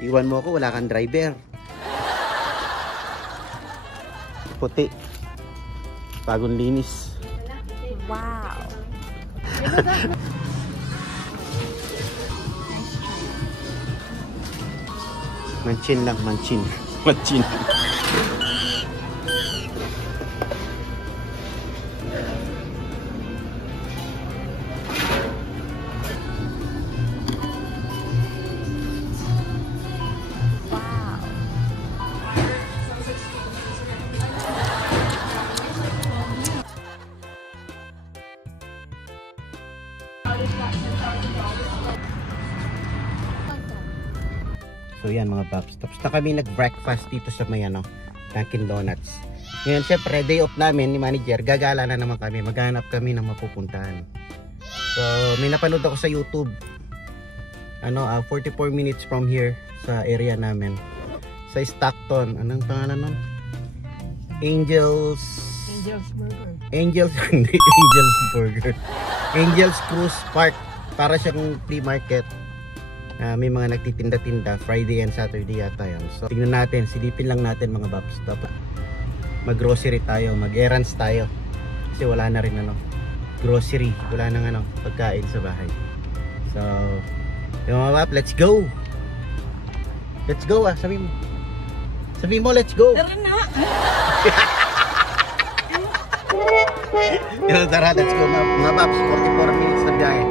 Iwan mo ako, wala kang driver. Puti. Bagong linis. Wow. Manchin lang, manchin. Manchin. So yan mga paps, tapos na kami nag-breakfast dito sa may Dunkin Donuts. Ngayon syempre day off namin ni manager, gagala na naman kami, maghanap kami ng mapupuntahan. So may napanood ako sa YouTube, 44 minutes from here sa area namin, sa Stockton. Anong pangalan nun? Angels Burger. Hindi Angels Burger. Angels Cruise Park, para siyang flea market. May mga nagtitinda-tinda Friday and Saturday yata yun. So tingnan natin, silipin lang natin mga babs. Mag-grocery tayo, mag-errands tayo. Kasi wala na rin grocery, wala nang pagkain sa bahay. So yung mga babs, let's go. Let's go sabi mo. Sabi mo, let's go. Tara na. Tara, let's go mga babs. 44 minutes na biyahe.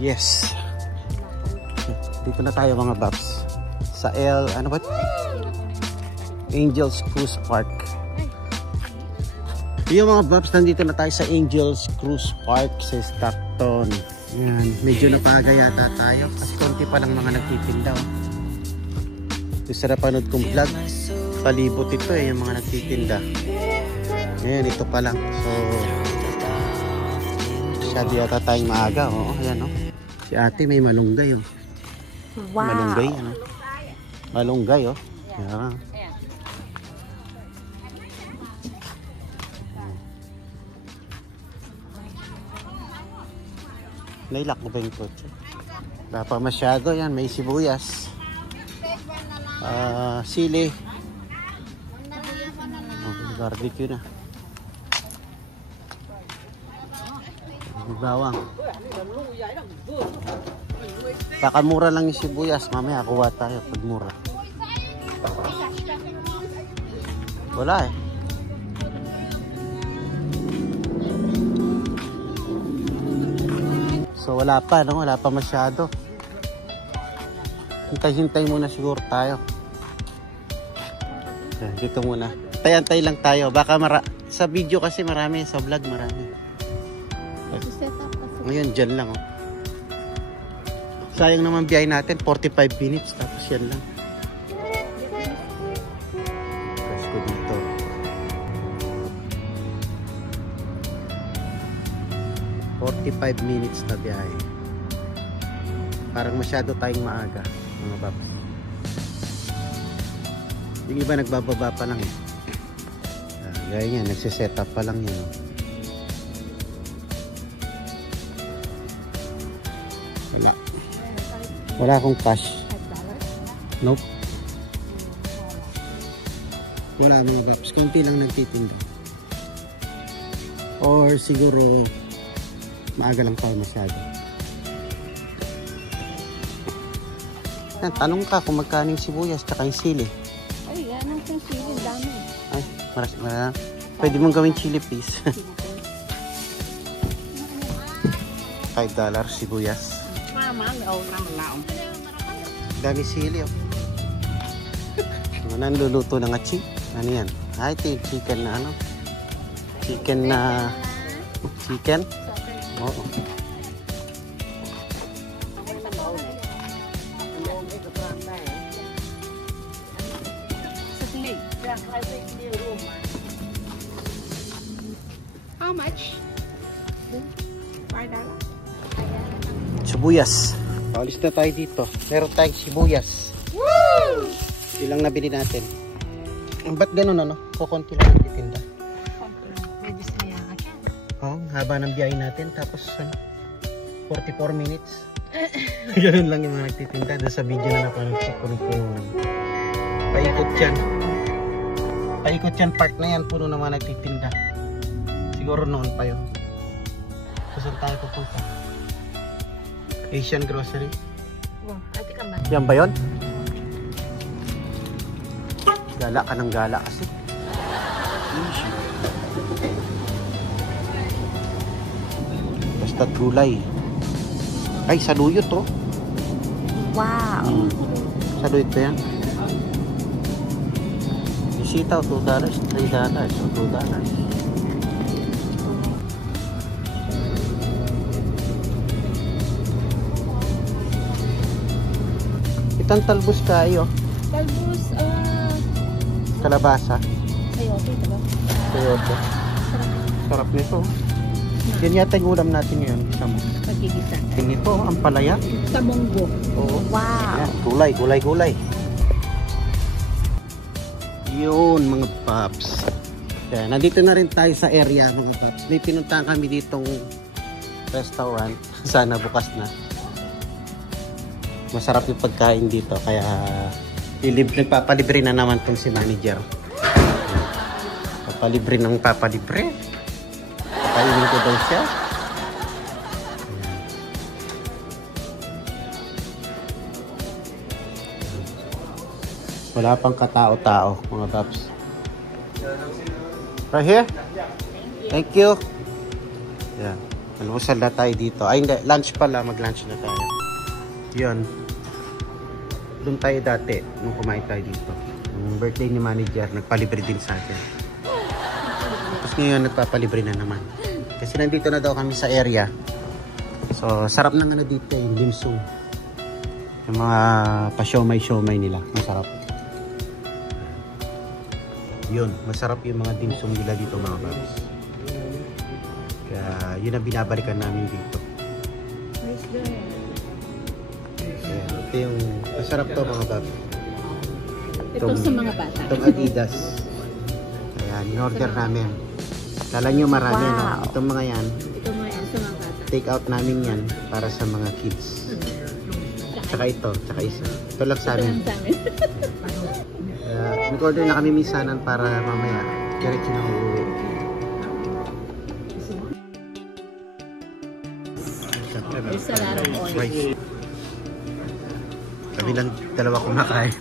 Yes. Dito na tayo mga babs. Sa Angels Cruise Park. Yung mga babs, nandito na tayo sa Angels Cruise Park sa Stockton. Yan, medyo napaaga yata tayo kasi konti pa lang mga nagtitinda. Yung sa napanood kong vlog, palibot ito yung mga nagtitinda. Ngayon, ito pa lang. So masyado yata tayong maaga. Ayan si ate may malunggay Wow. Malunggay malunggay yeah. Nailak ko ba yung kotse? Wala pa masyado yan. May sibuyas, sili, barbecue na, bawang. Baka mura lang yung sibuyas, mamaya kuha tayo pag mura. Wala So wala pa wala pa masyado. Hintay-hintay muna siguro tayo. Dito muna. Tay-antay lang tayo. Baka sa video kasi marami, sa vlog marami. Ngayon dyan lang Sayang naman biyahe natin, 45 minutes tapos yan lang. Press ko dito. $45 na biyahe. Parang masyado tayong maaga mga babs. Yung iba nagbababa pa lang gaya yan, nagsiset up pa lang yan Wala akong cash. Nope. Wala mga babs. Kunti lang nagtitinda. Or siguro maaga lang tayo masyado. Tanong ka kung magkano yung sibuyas tsaka yung sili. Ay, anong yung sili? Dami. Ay, maras. Pwede mong gawin chili please. $5 sibuyas. Dami sili Naluluto na nga ano yan? Ito yung chicken na Chicken? Oo. How much? $5. Sibuyas. Paalis na tayo dito. Meron tayong sibuyas. Ilang nabili natin. Ba't ganun ano? Kukunti lang nagtitinda. Medyo sayang ka. Oo, haba ng biyahe natin. Tapos 44 minutes. Ganun lang yung mga nagtitinda. Doon sa video na napanood ko, punong-puno. Paikot yan. Paikot yan, park na yan. Puno na mga nagtitinda. Siguro noon pa yun. So, saan tayo pupunta? Asian Grocery. Wow, ate ka ba? Yan ba yun? Gala ka ng gala kasi. Basta gulay. Ay, saluyot to. Wow. Saluyot to yan. Isitaw, $2, $3, o $2. Itang talbos kayo. Talbos, Kalabasa. sayote, diba? Sayote. Sarap nito. Yan yata yung ulam natin ngayon. Isa mo. Pagigisa. Ito, ang palaya. Sa munggo. Oo. Wow. Yan, gulay, gulay, gulay. Yun, mga paps. Yan, nandito na rin tayo sa area, mga paps. May pinuntahan kami ditong restaurant. Sana bukas na. Masarap yung pagkain dito. Kaya, nagpapalibre na naman tong si manager. Papalibre ng papalibre. Kainin ko daw siya. Wala pang katao-tao, mga paps. Right here? Thank you. Yan. Almusal na tayo dito. Ay, hindi. Lunch pala. Mag-lunch na tayo. Yan. Doon tayo dati, nung kumain tayo dito. Yung birthday ni manager, nagpalibre din sa akin. Tapos ngayon, nagpapalibre na naman. Kasi nandito na daw kami sa area. So, sarap na nga na dito yung dimsum. Yung mga pa-siomay-siomay nila. Masarap. Yun, masarap yung mga dimsum nila dito, mga babs. Kaya, yun ang binabalikan namin dito. Nice girl. Kaya, ito yung masarap to, mga babs. Ito sa mga bata. Itong Adidas. Kaya, in-order namin. Kala nyo marami, Wow. no? Itong mga yan, Ito mga yan sa mga bata. take out namin yan para sa mga kids. Tsaka ito, tsaka isa. Ito lang sa Ito amin. lang sa amin. Nag-order na kami minsanan para mamaya diretso na uuwi. There's a lot of oil. Right. Kami lang dalawa kumakain.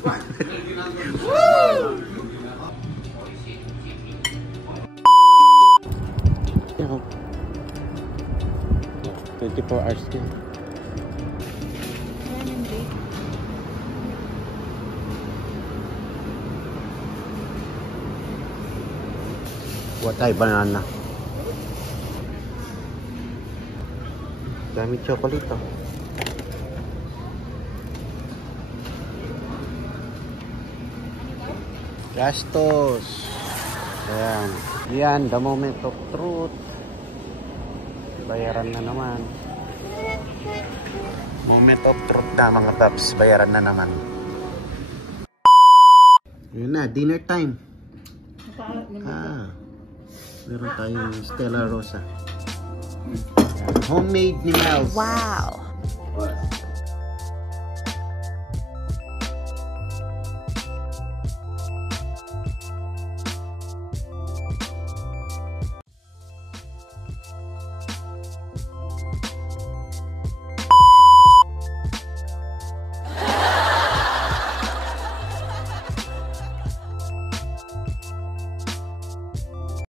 Yan. 24 hours din. What ay banana? Dami chocolate oh. Gastos. Ayan. Yan, the moment of truth. Bayaran na naman. Moment of truth na mga paps. Bayaran na naman. Yun na, dinner time. Meron tayong Stella Rosa. Homemade ni Miles. Wow.